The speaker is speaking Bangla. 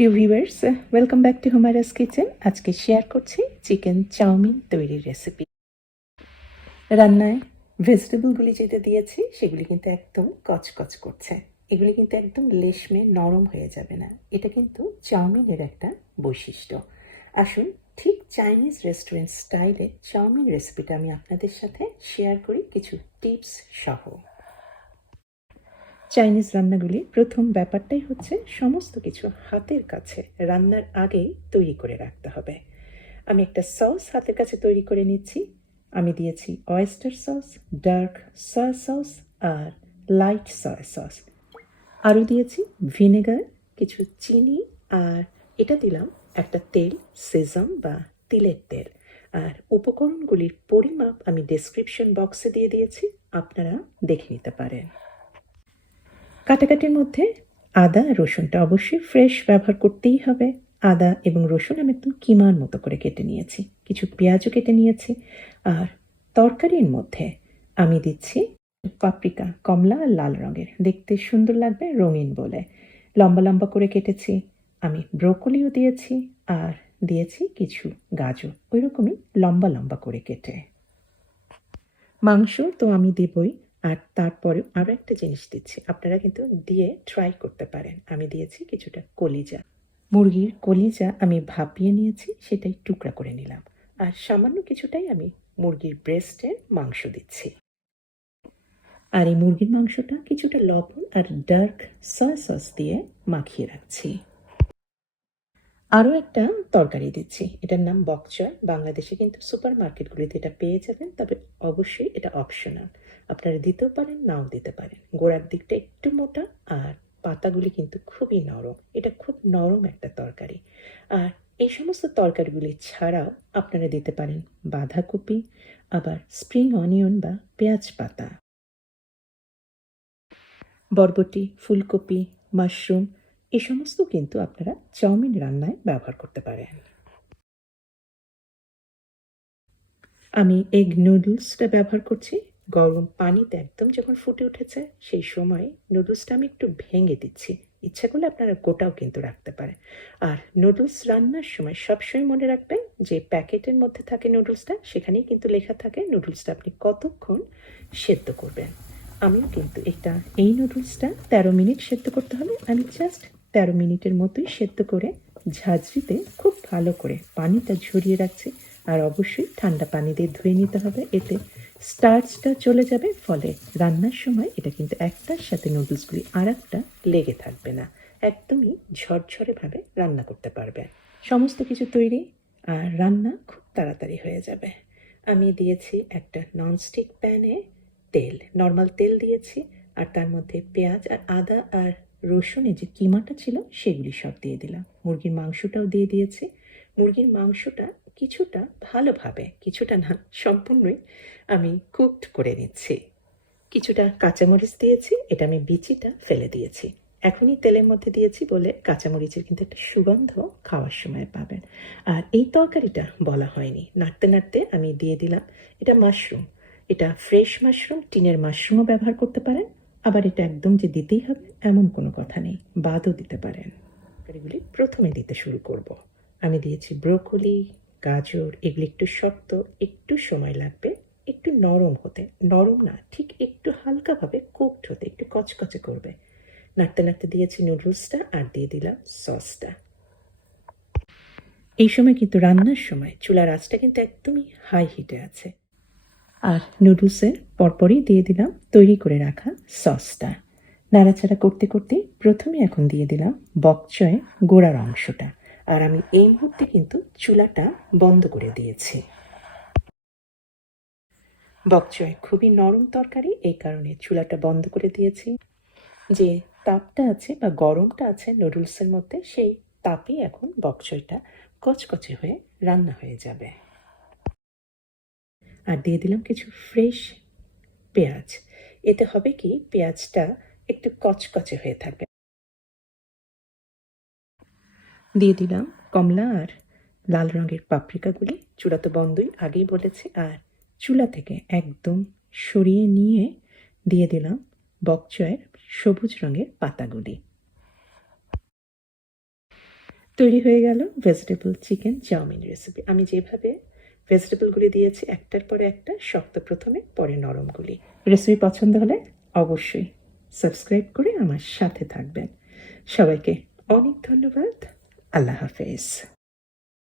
প্রিয় viewers, welcome back to Humaira's kitchen. আজকে শেয়ার করছি চিকেন চাউমিন তৈরির রেসিপি। রান্নায় ভেজিটেবলগুলি যেটা দিয়েছি সেগুলি কিন্তু একদম কচকচ করছে। এগুলি কিন্তু একদম লেশমে নরম হয়ে যাবে না। এটা কিন্তু চাউমিনের একটা বৈশিষ্ট্য। আসুন ঠিক চাইনিজ রেস্টুরেন্ট স্টাইলে চাউমিন রেসিপিটা আমি আপনাদের সাথে শেয়ার করি কিছু টিপস সহ। চাইনিজ রান্নাগুলি প্রথম ব্যাপারটাই হচ্ছে সমস্ত কিছু হাতের কাছে রান্নার আগেই তৈরি করে রাখতে হবে। আমি একটা সস হাতের কাছে তৈরি করে নিচ্ছি। আমি দিয়েছি oyster sauce, dark soy sauce আর লাইট সয়া সস। আরও দিয়েছি ভিনেগার, কিছু চিনি, আর এটা দিলাম একটা তেল, সেজাম বা তিলের তেল। আর উপকরণগুলির পরিমাপ আমি ডেসক্রিপশন বক্সে দিয়ে দিয়েছি, আপনারা দেখে নিতে পারেন। কাটাকাটির মধ্যে আদা রসুনটা অবশ্যই ফ্রেশ ব্যবহার করতেই হবে। আদা এবং রসুন আমি একদম কিমার মতো করে কেটে নিয়েছি, কিছু পেঁয়াজও কেটে নিয়েছি। আর তরকারির মধ্যে আমি দিচ্ছি পাপ্রিকা, কমলা আর লাল রঙের, দেখতে সুন্দর লাগবে রঙিন বলে লম্বা লম্বা করে কেটেছি। আমি ব্রোকলিও দিয়েছি আর দিয়েছি কিছু গাজর, ওই রকমই লম্বা লম্বা করে কেটে। মাংস তো আমি দেবই, আর তারপরেও আরও একটা জিনিস দিচ্ছি, আপনারা কিন্তু দিয়ে ট্রাই করতে পারেন। আমি দিয়েছি কিছুটা কলিজা, মুরগির কলিজা আমি ভাপিয়ে নিয়েছি, সেটাই টুকরা করে নিলাম। আর সামান্য কিছুটাই আমি মুরগির ব্রেস্টের মাংস দিচ্ছি। আর এই মুরগির মাংসটা কিছুটা লবণ আর ডার্ক সয়া সস দিয়ে মাখিয়ে রাখছি। আরও একটা তরকারি দিচ্ছি, এটার নাম বকচই। বাংলাদেশে কিন্তু সুপার মার্কেটগুলিতে এটা পেয়ে যাবেন, তবে অবশ্যই এটা অপশনাল, আপনারা দিতেও পারেন নাও দিতে পারেন। গোড়ার দিকটা একটু মোটা আর পাতাগুলি কিন্তু খুবই নরম, এটা খুব নরম একটা তরকারি। আর এই সমস্ত তরকারিগুলি ছাড়াও আপনারা দিতে পারেন বাঁধাকপি, আবার স্প্রিং অনিয়ন বা পেঁয়াজ পাতা, বরবটি, ফুলকপি, মাশরুম, এই সমস্ত কিন্তু আপনারা চাউমিন রান্নায় ব্যবহার করতে পারেন। আমি এগ নুডলসটা ব্যবহার করছি। গরম পানিতে একদম যখন ফুটে উঠেছে সেই সময় নুডলসটা আমি একটু ভেঙে দিচ্ছি। ইচ্ছা করলে আপনারা গোটাও কিন্তু রাখতে পারেন। আর নুডলস রান্নার সময় সবসময় মনে রাখবেন যে প্যাকেটের মধ্যে থাকে নুডলসটা, সেখানেই কিন্তু লেখা থাকে নুডলসটা আপনি কতক্ষণ সেদ্ধ করবেন। আমিও কিন্তু এই নুডলসটা 13 মিনিট সেদ্ধ করতে হবে। আমি জাস্ট 13 মিনিটের মতোই সেদ্ধ করে ঝাঁঝরিতে খুব ভালো করে পানিটা ঝরিয়ে রাখছি। আর অবশ্যই ঠান্ডা পানি দিয়ে ধুয়ে নিতে হবে, এতে স্টার্চটা চলে যাবে, ফলে রান্নার সময় এটা কিন্তু একটার সাথে নুডলসগুলি আর একটা লেগে থাকবে না, একদমই ঝরঝরেভাবে রান্না করতে পারবে। সমস্ত কিছু তৈরি আর রান্না খুব তাড়াতাড়ি হয়ে যাবে। আমি দিয়েছি একটা ননস্টিক প্যানে তেল, নর্মাল তেল দিয়েছি, আর তার মধ্যে পেঁয়াজ আর আদা আর রসুনের যে কিমাটা ছিল সেগুলি সব দিয়ে দিলাম। মুরগির মাংসটাও দিয়ে দিয়েছি। মুরগির মাংসটা কিছুটা ভালোভাবে, কিছুটা না সম্পূর্ণই আমি কুকড করে নিচ্ছি। কিছুটা কাঁচামরিচ দিয়েছি, এটা আমি বিচিটা ফেলে দিয়েছি। এখনই তেলের মধ্যে দিয়েছি বলে কাঁচামরিচের কিন্তু একটা সুগন্ধ খাওয়ার সময় পাবেন। আর এই তরকারিটা বলা হয়নি, নাড়তে নাড়তে আমি দিয়ে দিলাম এটা মাশরুম। এটা ফ্রেশ মাশরুম, টিনের মাশরুমও ব্যবহার করতে পারেন, আবার এটা একদম যে দিতেই হবে এমন কোনো কথা নেই, বাদও দিতে পারেন। তরকারিগুলি প্রথমে দিতে শুরু করব। আমি দিয়েছি ব্রোকলি, গাজর, এগুলি একটু শক্ত, একটু সময় লাগবে একটু নরম হতে, নরম না ঠিক একটু হালকাভাবে কুকড হতে, একটু কচকচে করবে। নাড়তে নাড়তে দিয়েছি নুডলসটা আর দিয়ে দিলাম সসটা। এই সময় কিন্তু রান্নার সময় চুলার আঁচটা কিন্তু একদমই হাই হিটে আছে। আর নুডলসের পরপরই দিয়ে দিলাম তৈরি করে রাখা সসটা। নাড়াচাড়া করতে করতে প্রথমে এখন দিয়ে দিলাম বকচয়ের গোড়ার অংশটা। আর আমি এই মুহূর্তে কিন্তু চুলাটা বন্ধ করে দিয়েছি। বকচয় খুবই নরম তরকারি, এই কারণে চুলাটা বন্ধ করে দিয়েছি। যে তাপটা আছে বা গরমটা আছে নুডলসের মধ্যে, সেই তাপেই এখন বকচয়টা কচকচে হয়ে রান্না হয়ে যাবে। আর দিয়ে দিলাম কিছু ফ্রেশ পেঁয়াজ, এতে হবে কি পেঁয়াজটা একটু কচকচে হয়ে থাকবে। দিয়ে দিলাম কমলা আর লাল রঙের পাপরিকাগুলি, চুলা তো বন্ধই আগেই বলেছি। আর চুলা থেকে একদম সরিয়ে নিয়ে দিয়ে দিলাম বকচয়ের সবুজ রঙের পাতাগুলি। তৈরি হয়ে গেল ভেজিটেবল চিকেন চাউমিন রেসিপি। আমি যেভাবে ভেজিটেবলগুলি দিয়েছি একটার পরে একটা, শক্ত প্রথমে, পরে নরমগুলি। রেসিপি পছন্দ হলে অবশ্যই সাবস্ক্রাইব করে আমার সাথে থাকবেন। সবাইকে অনেক ধন্যবাদ। আল্লাহ হাফেজ।